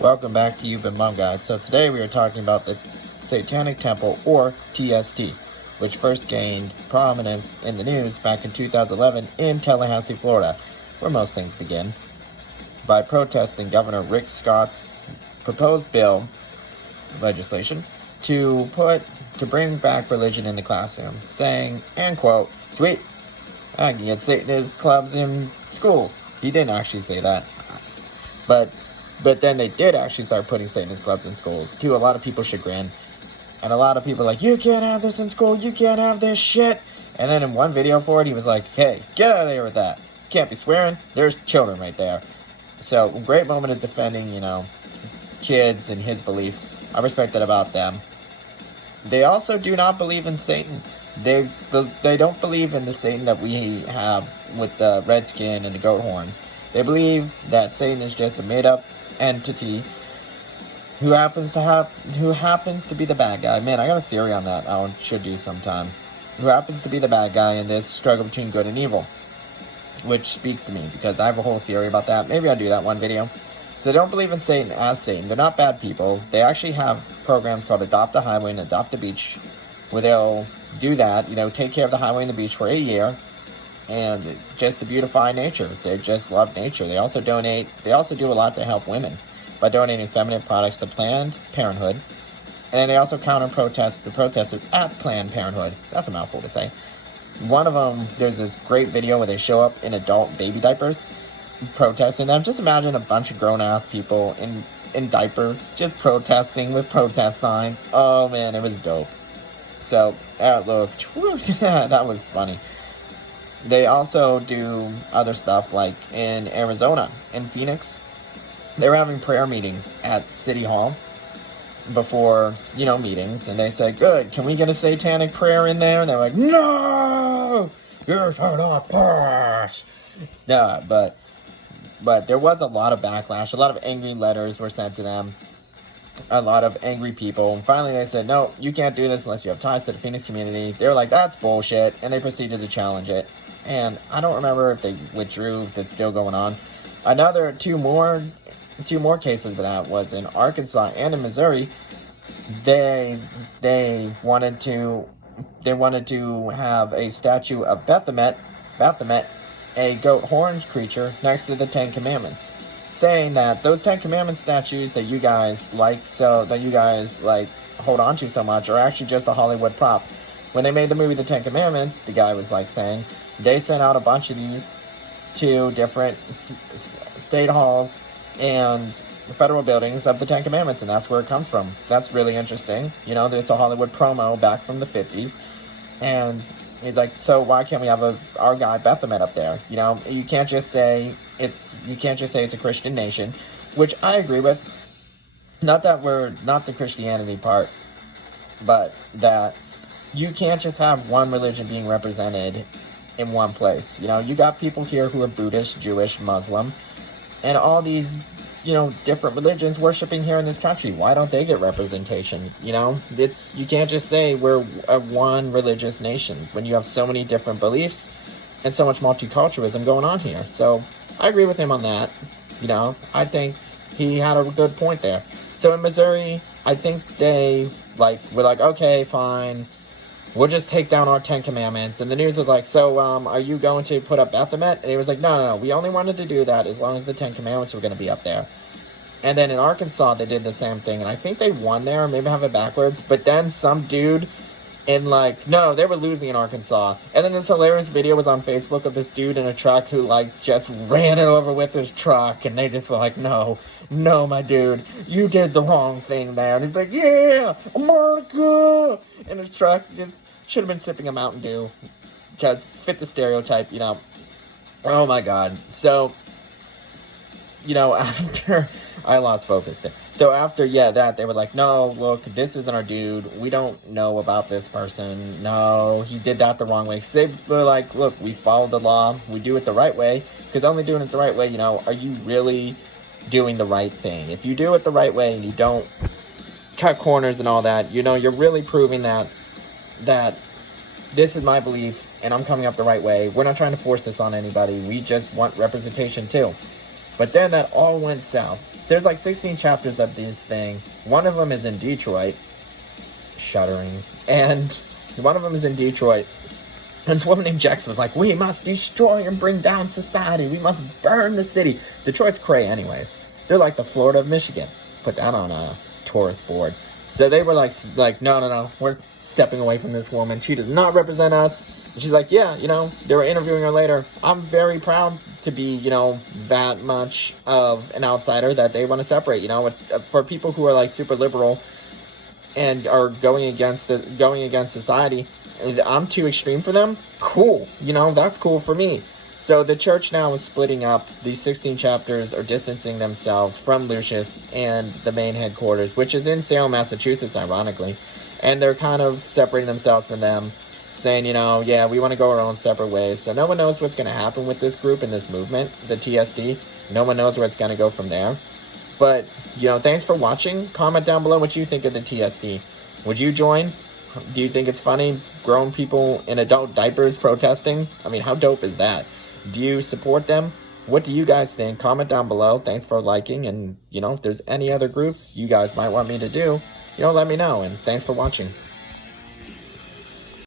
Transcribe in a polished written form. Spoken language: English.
Welcome back to You've Been Mom Guide. So today we are talking about the Satanic Temple, or TST, which first gained prominence in the news back in 2011 in Tallahassee, Florida, where most things begin, by protesting Governor Rick Scott's proposed legislation to bring back religion in the classroom, saying, and quote, "Sweet, I can get Satanist clubs in schools." He didn't actually say that, but then they did actually start putting Satanist clubs in schools, to a lot of people's chagrin. And a lot of people are like, you can't have this in school, you can't have this shit. And then in one video for it, he was like, hey, get out of there with that. Can't be swearing, there's children right there. So, great moment of defending, kids and his beliefs. I respect that about them. They also do not believe in Satan. They don't believe in the Satan that we have with the red skin and the goat horns. They believe that Satan is just a made-up entity who happens to be the bad guy. Man, I got a theory on that. I should do sometime. Who happens to be the bad guy in this struggle between good and evil, which speaks to me because I have a whole theory about that. Maybe I'll do that one video. So they don't believe in Satan as Satan. They're not bad people. They actually have programs called Adopt a Highway and Adopt a Beach, where they'll do that. Take care of the highway and the beach for a year, and just to beautify nature. They just love nature. They also donate. They also do a lot to help women by donating feminine products to Planned Parenthood. And they also counter-protest the protesters at Planned Parenthood. That's a mouthful to say. One of them, there's this great video where they show up in adult baby diapers protesting them. Just imagine a bunch of grown-ass people in diapers just protesting with protest signs. Oh man, it was dope. So, that was funny. They also do other stuff, like in Arizona, in Phoenix. They were having prayer meetings at City Hall before, meetings. And they said, good, can we get a satanic prayer in there? And they're like, no! You should not pass! No, but there was a lot of backlash. A lot of angry letters were sent to them. A lot of angry people. And finally they said, no, you can't do this unless you have ties to the Phoenix community. They were like, that's bullshit. And they proceeded to challenge it. And I don't remember if they withdrew, if it's still going on. Another two more cases of that was in Arkansas and in Missouri. They wanted to have a statue of Baphomet, a goat horned creature, next to the Ten Commandments, saying that those Ten Commandments statues that you guys hold on to so much are actually just a Hollywood prop. When they made the movie The Ten Commandments, the guy was saying they sent out a bunch of these to different state halls and federal buildings of the Ten Commandments, and that's where it comes from. That's really interesting. There's a Hollywood promo back from the 50s, and he's like, so why can't we have our guy Baphomet up there? You can't just say it's a Christian nation, which I agree with. Not the Christianity part, but that you can't just have one religion being represented in one place. You got people here who are Buddhist, Jewish, Muslim, and all these, different religions worshiping here in this country. Why don't they get representation? You can't just say we're a one religious nation when you have so many different beliefs and so much multiculturalism going on here. So I agree with him on that. I think he had a good point there. So in Missouri, I think they were like, okay, fine, we'll just take down our Ten Commandments. And the news was like, so, are you going to put up Baphomet? And he was like, no, we only wanted to do that as long as the Ten Commandments were going to be up there. And then in Arkansas, they did the same thing. And I think they won there, maybe I have it backwards. But then some dude no, they were losing in Arkansas. And then this hilarious video was on Facebook of this dude in a truck who, just ran it over with his truck. And they just were like, no, my dude, you did the wrong thing there. And he's like, yeah, America! And his truck just should have been sipping a Mountain Dew. Because fit the stereotype, Oh my God. So, after I lost focus there. So after, that, they were like, no, look, this isn't our dude. We don't know about this person. No, he did that the wrong way. So they were like, look, we followed the law. We do it the right way. Because only doing it the right way, are you really doing the right thing? If you do it the right way and you don't cut corners and all that, you're really proving that this is my belief and I'm coming up the right way. We're not trying to force this on anybody. We just want representation too. But then that all went south. So there's like 16 chapters of this thing. One of them is in Detroit. Shuddering. And one of them is in Detroit. And this woman named Jex was like, we must destroy and bring down society. We must burn the city. Detroit's cray anyways. They're like the Florida of Michigan. Put that on a tourist board. So they were like, no, we're stepping away from this woman. She does not represent us. And she's like, yeah, they were interviewing her later. I'm very proud to be, that much of an outsider that they want to separate, for people who are like super liberal and are going against society. I'm too extreme for them. Cool. That's cool for me. So the church now is splitting up. These 16 chapters are distancing themselves from Lucius and the main headquarters, which is in Salem, Massachusetts, ironically. And they're kind of separating themselves from them, saying, yeah, we want to go our own separate ways. So no one knows what's going to happen with this group and this movement, the TSD. No one knows where it's going to go from there. But, thanks for watching. Comment down below what you think of the TSD. Would you join? Do you think it's funny? Grown people in adult diapers protesting? I mean, how dope is that? Do you support them? What do you guys think? Comment down below. Thanks for liking. And, if there's any other groups you guys might want me to do, let me know. And thanks for watching.